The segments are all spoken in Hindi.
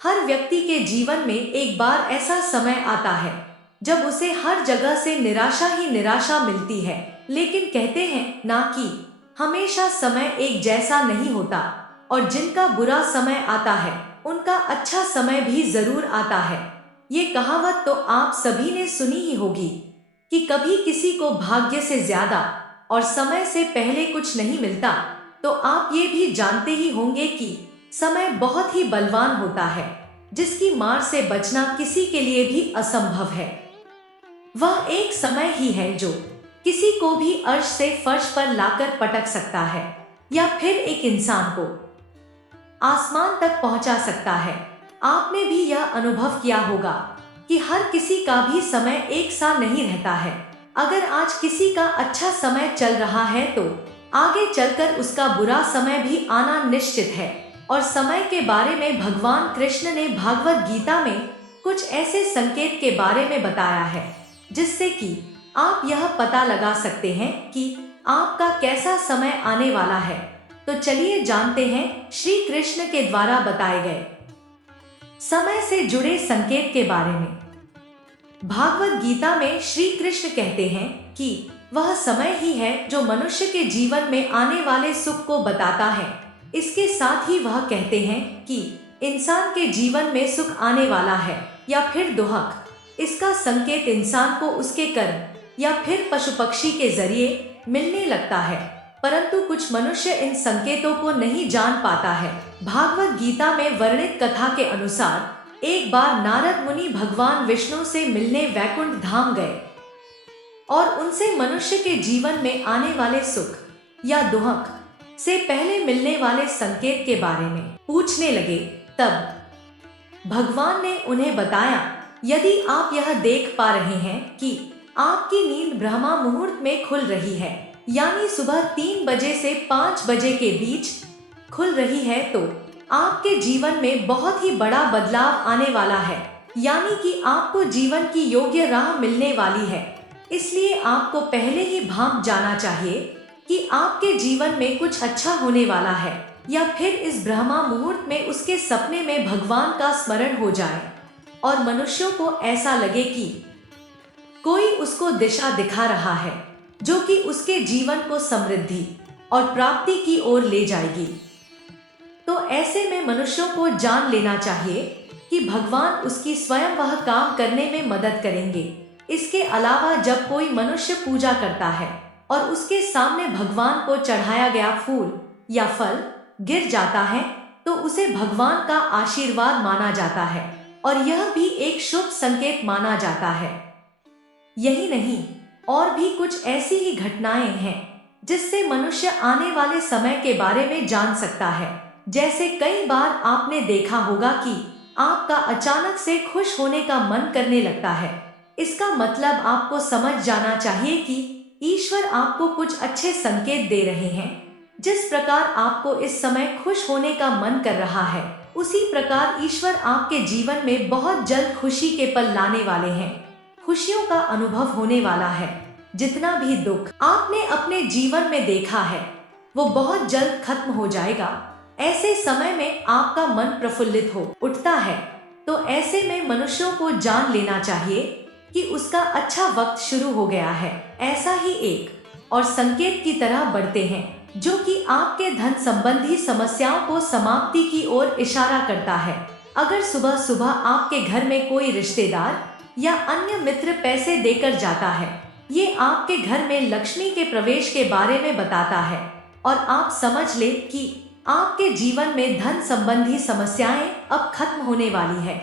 हर व्यक्ति के जीवन में एक बार ऐसा समय आता है जब उसे हर जगह से निराशा ही निराशा मिलती है। लेकिन कहते हैं ना कि हमेशा समय एक जैसा नहीं होता, और जिनका बुरा समय आता है उनका अच्छा समय भी जरूर आता है। ये कहावत तो आप सभी ने सुनी ही होगी कि कभी किसी को भाग्य से ज्यादा और समय से पहले कुछ नहीं मिलता, तो आप ये भी जानते ही होंगे कि समय बहुत ही बलवान होता है, जिसकी मार से बचना किसी के लिए भी असंभव है। वह एक समय ही है जो किसी को भी अर्श से फर्श पर लाकर पटक सकता है, या फिर एक इंसान को आसमान तक पहुंचा सकता है। आपने भी यह अनुभव किया होगा कि हर किसी का भी समय एक सा नहीं रहता है। अगर आज किसी का अच्छा समय चल रहा है तो आगे चलकर उसका बुरा समय भी आना निश्चित है। और समय के बारे में भगवान कृष्ण ने भागवत गीता में कुछ ऐसे संकेत के बारे में बताया है जिससे कि आप यह पता लगा सकते हैं कि आपका कैसा समय आने वाला है। तो चलिए जानते हैं श्री कृष्ण के द्वारा बताए गए समय से जुड़े संकेत के बारे में। भागवत गीता में श्री कृष्ण कहते हैं कि वह समय ही है जो मनुष्य के जीवन में आने वाले सुख को बताता है। इसके साथ ही वह कहते हैं कि इंसान के जीवन में सुख आने वाला है या फिर दुहक। इसका संकेत इंसान को उसके कर्म या फिर पशु पक्षी के जरिए मिलने लगता है, परंतु कुछ मनुष्य इन संकेतों को नहीं जान पाता है। भागवत गीता में वर्णित कथा के अनुसार एक बार नारद मुनि भगवान विष्णु से मिलने वैकुंठ धाम गए और उनसे मनुष्य के जीवन में आने वाले सुख या दुहक से पहले मिलने वाले संकेत के बारे में पूछने लगे। तब भगवान ने उन्हें बताया, यदि आप यह देख पा रहे हैं कि आपकी नींद ब्रह्मा मुहूर्त में खुल रही है, यानी सुबह 3 बजे से 5 बजे के बीच खुल रही है, तो आपके जीवन में बहुत ही बड़ा बदलाव आने वाला है, यानी कि आपको जीवन की योग्य राह मिलने वाली है। इसलिए आपको पहले ही भांप जाना चाहिए कि आपके जीवन में कुछ अच्छा होने वाला है, या फिर इस ब्रह्मा मुहूर्त में उसके सपने में भगवान का स्मरण हो जाए और मनुष्यों को ऐसा लगे कि कोई उसको दिशा दिखा रहा है जो कि उसके जीवन को समृद्धि और प्राप्ति की ओर ले जाएगी। तो ऐसे में मनुष्यों को जान लेना चाहिए कि भगवान उसकी स्वयं वह काम करने में मदद करेंगे। इसके अलावा जब कोई मनुष्य पूजा करता है और उसके सामने भगवान को चढ़ाया गया फूल या फल गिर जाता है, तो उसे भगवान का आशीर्वाद माना जाता है और यह भी एक शुभ संकेत माना जाता है। यही नहीं, और भी कुछ ऐसी ही घटनाएं हैं जिससे मनुष्य आने वाले समय के बारे में जान सकता है। जैसे कई बार आपने देखा होगा कि आपका अचानक से खुश होने का मन करने लगता है। इसका मतलब आपको समझ जाना चाहिए कि ईश्वर आपको कुछ अच्छे संकेत दे रहे हैं। जिस प्रकार आपको इस समय खुश होने का मन कर रहा है, उसी प्रकार ईश्वर आपके जीवन में बहुत जल्द खुशी के पल लाने वाले हैं। खुशियों का अनुभव होने वाला है। जितना भी दुख आपने अपने जीवन में देखा है वो बहुत जल्द खत्म हो जाएगा। ऐसे समय में आपका मन प्रफुल्लित हो उठता है, तो ऐसे में मनुष्यों को जान लेना चाहिए कि उसका अच्छा वक्त शुरू हो गया है। ऐसा ही एक और संकेत की तरह बढ़ते हैं जो कि आपके धन संबंधी समस्याओं को समाप्ति की ओर इशारा करता है। अगर सुबह सुबह आपके घर में कोई रिश्तेदार या अन्य मित्र पैसे देकर जाता है, ये आपके घर में लक्ष्मी के प्रवेश के बारे में बताता है और आप समझ ले कि आपके जीवन में धन संबंधी समस्याएं अब खत्म होने वाली है।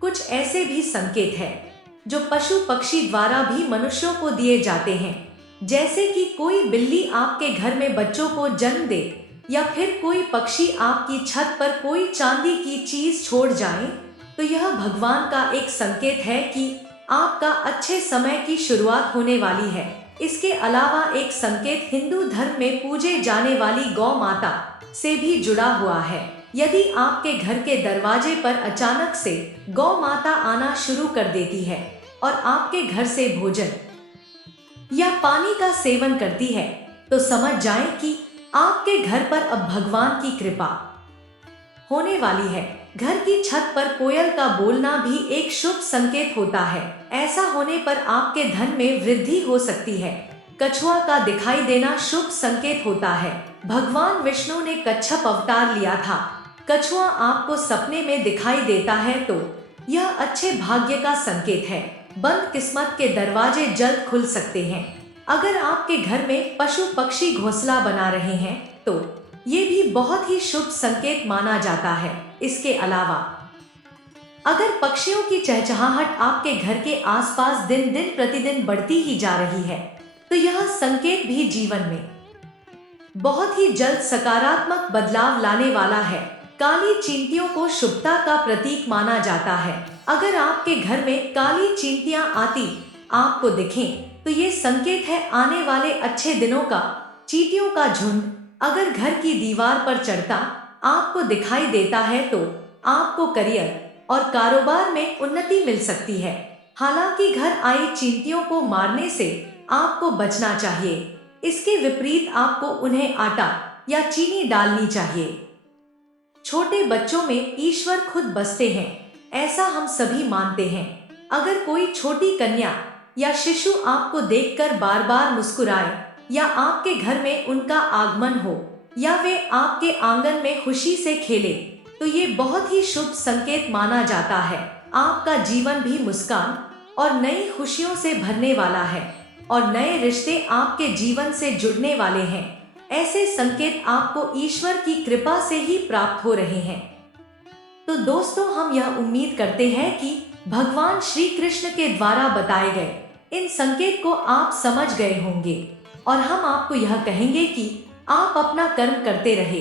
कुछ ऐसे भी संकेत है जो पशु पक्षी द्वारा भी मनुष्यों को दिए जाते हैं, जैसे कि कोई बिल्ली आपके घर में बच्चों को जन्म दे, या फिर कोई पक्षी आपकी छत पर कोई चांदी की चीज छोड़ जाए, तो यह भगवान का एक संकेत है कि आपका अच्छे समय की शुरुआत होने वाली है। इसके अलावा एक संकेत हिंदू धर्म में पूजे जाने वाली गौ माता से भी जुड़ा हुआ है। यदि आपके घर के दरवाजे पर अचानक से गौ माता आना शुरू कर देती है और आपके घर से भोजन या पानी का सेवन करती है, तो समझ जाएं कि आपके घर पर अब भगवान की कृपा होने वाली है। घर की छत पर कोयल का बोलना भी एक शुभ संकेत होता है। ऐसा होने पर आपके धन में वृद्धि हो सकती है। कछुआ का दिखाई देना शुभ संकेत होता है। भगवान विष्णु ने कच्छप अवतार लिया था। कछुआ आपको सपने में दिखाई देता है तो यह अच्छे भाग्य का संकेत है। बंद किस्मत के दरवाजे जल्द खुल सकते हैं। अगर आपके घर में पशु पक्षी घोंसला बना रहे हैं तो ये भी बहुत ही शुभ संकेत माना जाता है। इसके अलावा अगर पक्षियों की चहचहाहट आपके घर के आसपास दिन दिन प्रतिदिन बढ़ती ही जा रही है तो यह संकेत भी जीवन में बहुत ही जल्द सकारात्मक बदलाव लाने वाला है। काली चींटियों को शुभता का प्रतीक माना जाता है। अगर आपके घर में काली चींटियां आती आपको दिखें तो ये संकेत है आने वाले अच्छे दिनों का। चींटियों का झुंड अगर घर की दीवार पर चढ़ता आपको दिखाई देता है तो आपको करियर और कारोबार में उन्नति मिल सकती है। हालांकि घर आई चींटियों को मारने से आपको बचना चाहिए। इसके विपरीत आपको उन्हें आटा या चीनी डालनी चाहिए। छोटे बच्चों में ईश्वर खुद बसते हैं, ऐसा हम सभी मानते हैं। अगर कोई छोटी कन्या या शिशु आपको देखकर बार बार मुस्कुराए या आपके घर में उनका आगमन हो या वे आपके आंगन में खुशी से खेले तो ये बहुत ही शुभ संकेत माना जाता है। आपका जीवन भी मुस्कान और नई खुशियों से भरने वाला है और नए रिश्ते आपके जीवन से जुड़ने वाले हैं। ऐसे संकेत आपको ईश्वर की कृपा से ही प्राप्त हो रहे हैं। तो दोस्तों, हम यह उम्मीद करते हैं कि भगवान श्री कृष्ण के द्वारा बताए गए इन संकेत को आप समझ गए होंगे और हम आपको यह कहेंगे कि आप अपना कर्म करते रहे,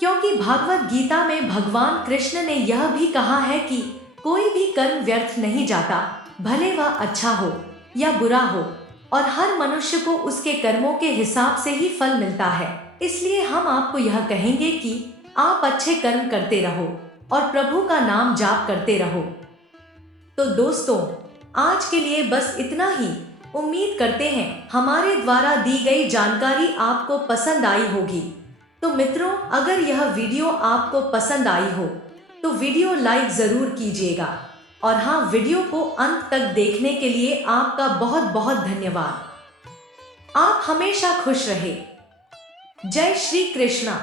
क्योंकि भागवत गीता में भगवान कृष्ण ने यह भी कहा है कि कोई भी कर्म व्यर्थ नहीं जाता, भले वह अच्छा हो या बुरा हो, और हर मनुष्य को उसके कर्मों के हिसाब से ही फल मिलता है। इसलिए हम आपको यह कहेंगे कि आप अच्छे कर्म करते रहो और प्रभु का नाम जाप करते रहो। तो दोस्तों, आज के लिए बस इतना ही। उम्मीद करते हैं हमारे द्वारा दी गई जानकारी आपको पसंद आई होगी। तो मित्रों, अगर यह वीडियो आपको पसंद आई हो तो वीडियो लाइक जरूर कीजिएगा और हाँ, वीडियो को अंत तक देखने के लिए आपका बहुत बहुत धन्यवाद। आप हमेशा खुश रहे। जय श्री कृष्णा।